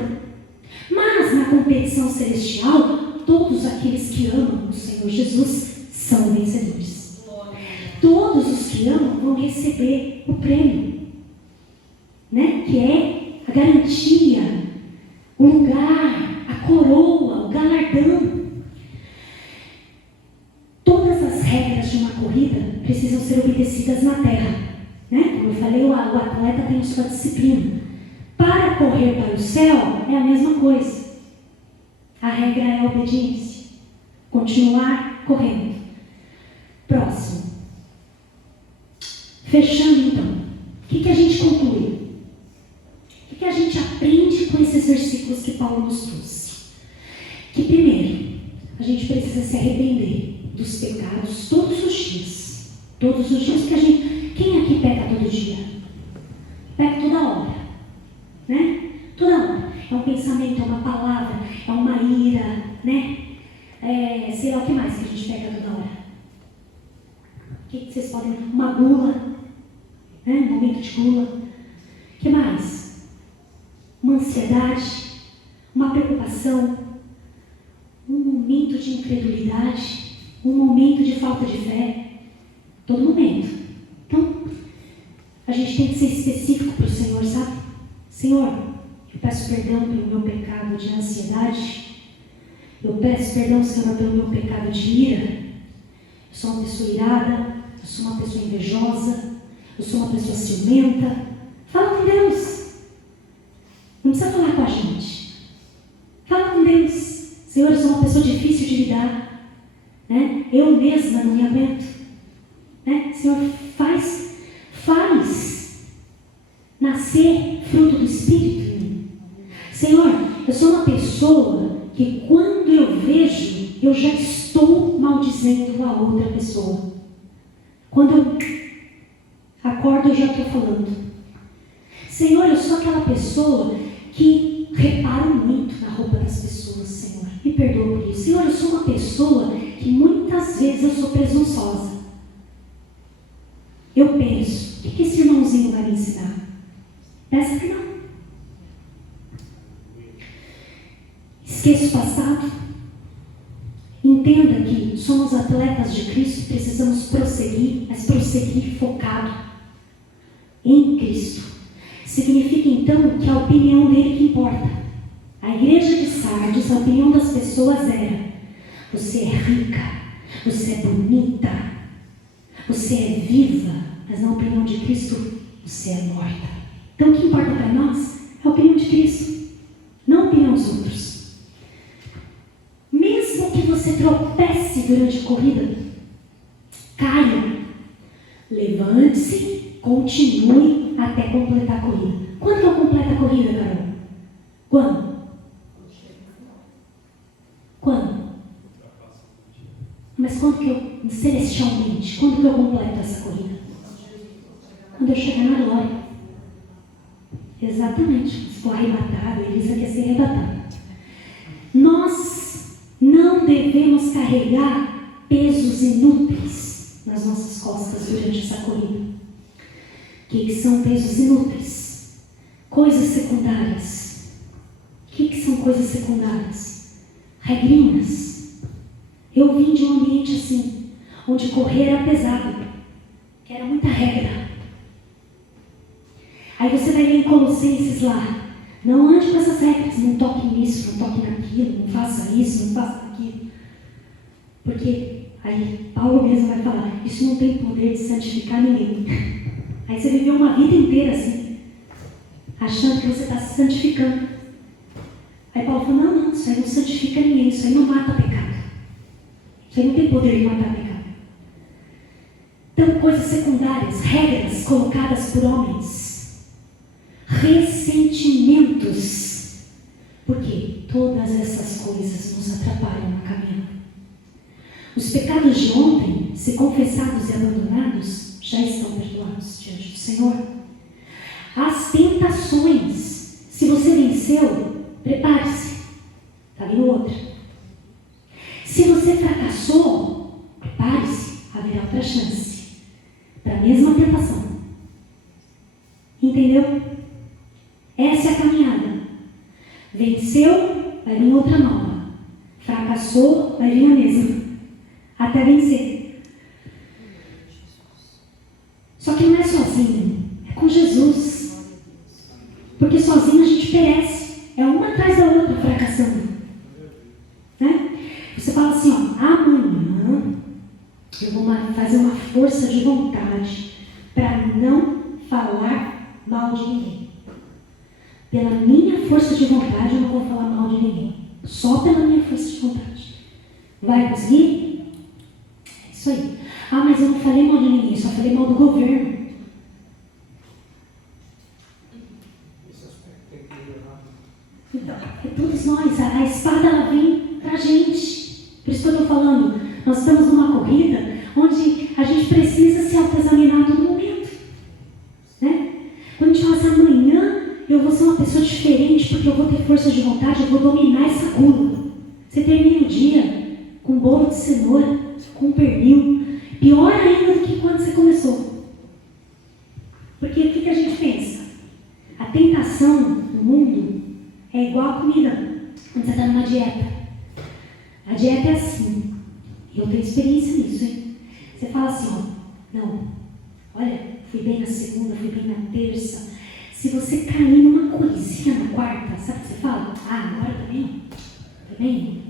Mas na competição celestial, todos aqueles que amam o Senhor Jesus são vencedores. Todos os que amam vão receber o prêmio. Né? Que é a garantia, o lugar, a coroa, o galardão. Todas as regras de uma corrida precisam ser obedecidas na terra. Né? Como eu falei, o atleta tem sua disciplina. Para correr para o céu é a mesma coisa. A regra é a obediência. Continuar correndo. Próximo. Fechando então. O que a gente conclui? O que a gente aprende com esses versículos que Paulo nos trouxe? Que primeiro, a gente precisa se arrepender dos pecados todos os dias. Todos os dias que a gente... Quem aqui peca todo dia? Peca toda hora. Né? Toda hora. É um pensamento, é uma palavra, é uma ira, né? Sei lá o que mais que a gente pega toda hora. O que vocês podem... Uma gula. Né? Um momento de gula. O que mais? Uma ansiedade, uma preocupação, um momento de incredulidade, um momento de falta de fé, todo momento. Então, a gente tem que ser específico para o Senhor, sabe? Senhor, eu peço perdão pelo meu pecado de ansiedade, eu peço perdão, Senhor, pelo meu pecado de ira. Eu sou uma pessoa irada, eu sou uma pessoa invejosa, eu sou uma pessoa ciumenta. Fala com Deus. Não precisa falar com a gente. Fala com Deus. Senhor, eu sou uma pessoa difícil de lidar. Né? Eu mesma não me aguento. Né? Senhor, faz nascer fruto do Espírito em mim. Senhor, eu sou uma pessoa que quando eu vejo, eu já estou maldizendo a outra pessoa. Quando eu acordo, eu já estou falando. Senhor, eu sou aquela pessoa que reparo muito na roupa das pessoas, Senhor. Me perdoa por isso. Senhor, eu sou uma pessoa que muitas vezes eu sou presunçosa. Eu penso, o que esse irmãozinho vai me ensinar? Peça que não. Esqueça o passado. Entenda que somos atletas de Cristo, precisamos prosseguir, mas prosseguir focado em Cristo. Significa então que a opinião dele que importa. A igreja de Sardes, a opinião das pessoas era: você é rica, você é bonita, você é viva, mas na opinião de Cristo, você é morta. Então o que importa para nós é a opinião de Cristo, não a opinião dos outros. Mesmo que você tropece durante a corrida, caia, levante-se, continue até completar a corrida. Quando eu completo a corrida, Carol? Quando? Mas quando que eu, celestialmente, quando que eu completo essa corrida? Quando eu chegar na glória. Exatamente. Se for arrebatado, Elisa quer ser arrebatada. Nós não devemos carregar pesos inúteis nas nossas costas durante essa corrida. O que são pesos inúteis? Coisas secundárias. O que são coisas secundárias? Regrinhas. Eu vim de um ambiente assim. onde correr era pesado, que era muita regra. Aí você vai ler em Colossenses lá, não ande com essas regras, não toque nisso, não toque naquilo, não faça isso, não faça aquilo. Porque aí Paulo mesmo vai falar, isso não tem poder de santificar ninguém. Aí você viveu uma vida inteira assim, achando que você está se santificando. Aí Paulo falou, não, isso aí não santifica ninguém, isso aí não mata pecado. Isso aí não tem poder de matar pecado. Então, coisas secundárias, regras colocadas por homens, ressentimentos, porque todas essas coisas nos atrapalham no caminho. Os pecados de ontem, se confessados e abandonados, já estão perdoados diante do Senhor. As tentações, se você venceu, prepare-se, está vindo outra. Se você fracassou, prepare-se, haverá outra chance para a mesma tentação. Entendeu? Essa é a caminhada. Venceu, vai vir outra nova. Fracassou, vai vir a mesma. Até vencer. Só que não é sozinho, é com Jesus. Porque sozinho a gente perece. É uma atrás da outra fracassando. Né? Você fala assim, ó, amanhã eu vou fazer uma força de vontade para não falar mal de ninguém. Pela minha força de vontade eu não vou falar mal de ninguém. Só pela minha força de vontade. Vai conseguir? É isso aí. Ah, mas eu não falei mal de ninguém, só falei mal do governo. Então, é todos nós, a espada ela vem pra gente. Por isso que eu estou falando, nós estamos numa corrida onde a gente precisa se autoexaminar a todo momento. Né? Quando a gente fala assim, amanhã eu vou ser uma pessoa diferente porque eu vou ter força de vontade, eu vou dominar essa curva. Você termina o dia com bolo de cenoura, com pernil, pior ainda do que quando você começou. Porque o que a gente pensa? A tentação no mundo é igual a comida, quando você está numa dieta. A dieta é assim. E eu tenho experiência nisso, hein? Você fala assim, ó, não, olha, fui bem na segunda, fui bem na terça. Se você cair numa coisinha na quarta, sabe o que você fala? Ah, agora também,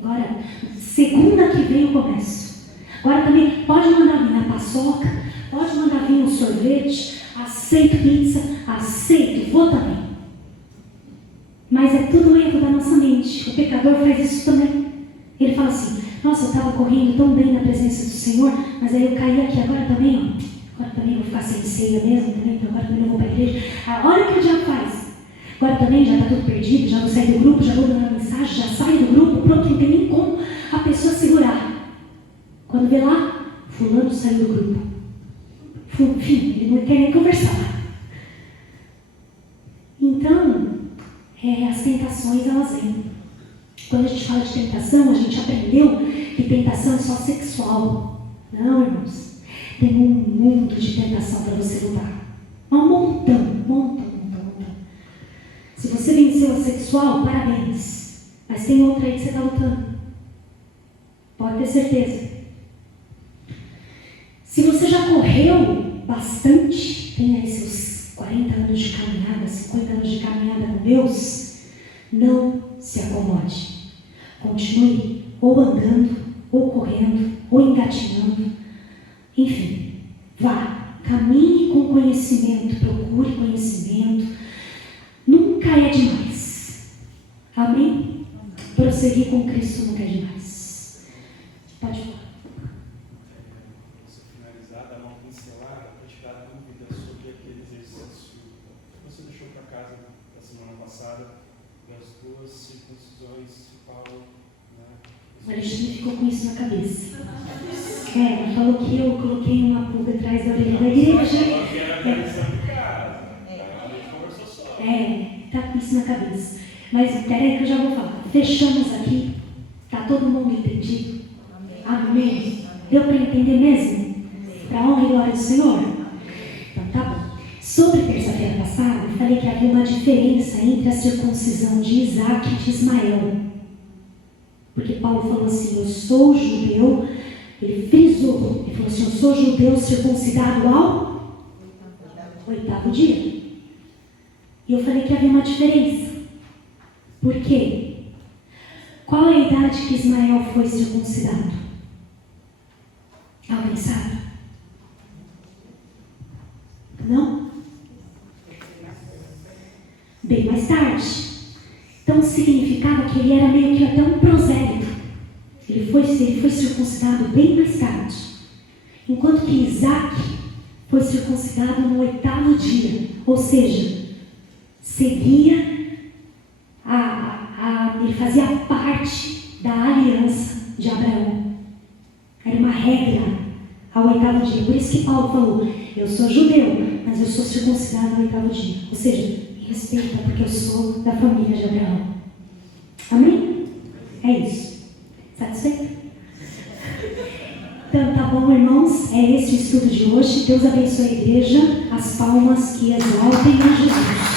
agora, segunda que vem eu começo. Agora também, pode mandar vir a paçoca, pode mandar vir um sorvete, aceito pizza, aceito, vou também. Mas é tudo erro da nossa mente. O pecador faz isso também. Ele fala assim, nossa, eu estava correndo tão bem na presença do Senhor, mas aí eu caí aqui, agora também, ó. Agora também vou ficar sem ceia mesmo, também, então agora também não vou para a igreja. Olha o que o diabo faz. Agora também já está tudo perdido, já vou sair do grupo, já vou mandar mensagem, já saio do grupo, pronto, não tem nem como a pessoa segurar. Quando vê lá, fulano saiu do grupo. Enfim, ele não quer nem conversar. Então, as tentações, elas vêm. Quando a gente fala de tentação, a gente aprendeu que tentação é só sexual. Não, irmãos. Tem um mundo de tentação para você lutar. Um montão. Se você venceu a sexual, parabéns. Mas tem outra aí que você está lutando. Pode ter certeza. Se você já correu bastante, tem aí seus 40 anos de caminhada, 50 anos de caminhada com Deus, não se acomode. Continue ou andando, ou correndo, ou engatinhando. Enfim, vá, caminhe com conhecimento, procure conhecimento. Nunca é demais. Amém? Prosseguir com Cristo nunca é demais. Pode falar. Dar uma pincelada para tirar dúvidas sobre aquele exercício que você deixou para casa da semana passada, das duas circuncisões de Paulo. O Alexandre ficou com isso na cabeça. Falou que eu coloquei uma pulga atrás da orelha da igreja. Está com isso na cabeça. Mas peraí que eu já vou falar. Fechamos aqui. Está todo mundo entendido? Amém. Deu para entender mesmo? Para a honra e glória do Senhor? Então tá bom. Sobre terça-feira passada, eu falei que havia uma diferença entre a circuncisão de Isaac e de Ismael. Porque Paulo falou assim, eu sou judeu, ele frisou, ele falou sou judeu circuncidado ao 8º dia. E eu falei que havia uma diferença. Por quê? Qual é a idade que Ismael foi circuncidado? Alguém sabe? Não? Bem mais tarde. Então significava que ele era meio que até um prosélito. Ele foi circuncidado bem mais tarde. Enquanto que Isaac foi circuncidado no 8º dia. Ou seja, seguia ele fazia parte da aliança de Abraão. Era uma regra ao 8º dia. Por isso que Paulo falou, eu sou judeu, mas eu sou circuncidado no 8º dia. Ou seja, me respeita porque eu sou da família de Abraão. Amém? É isso. Satisfeito? Então, tá bom, irmãos? É esse o estudo de hoje. Deus abençoe a igreja. As palmas que exaltem a Jesus.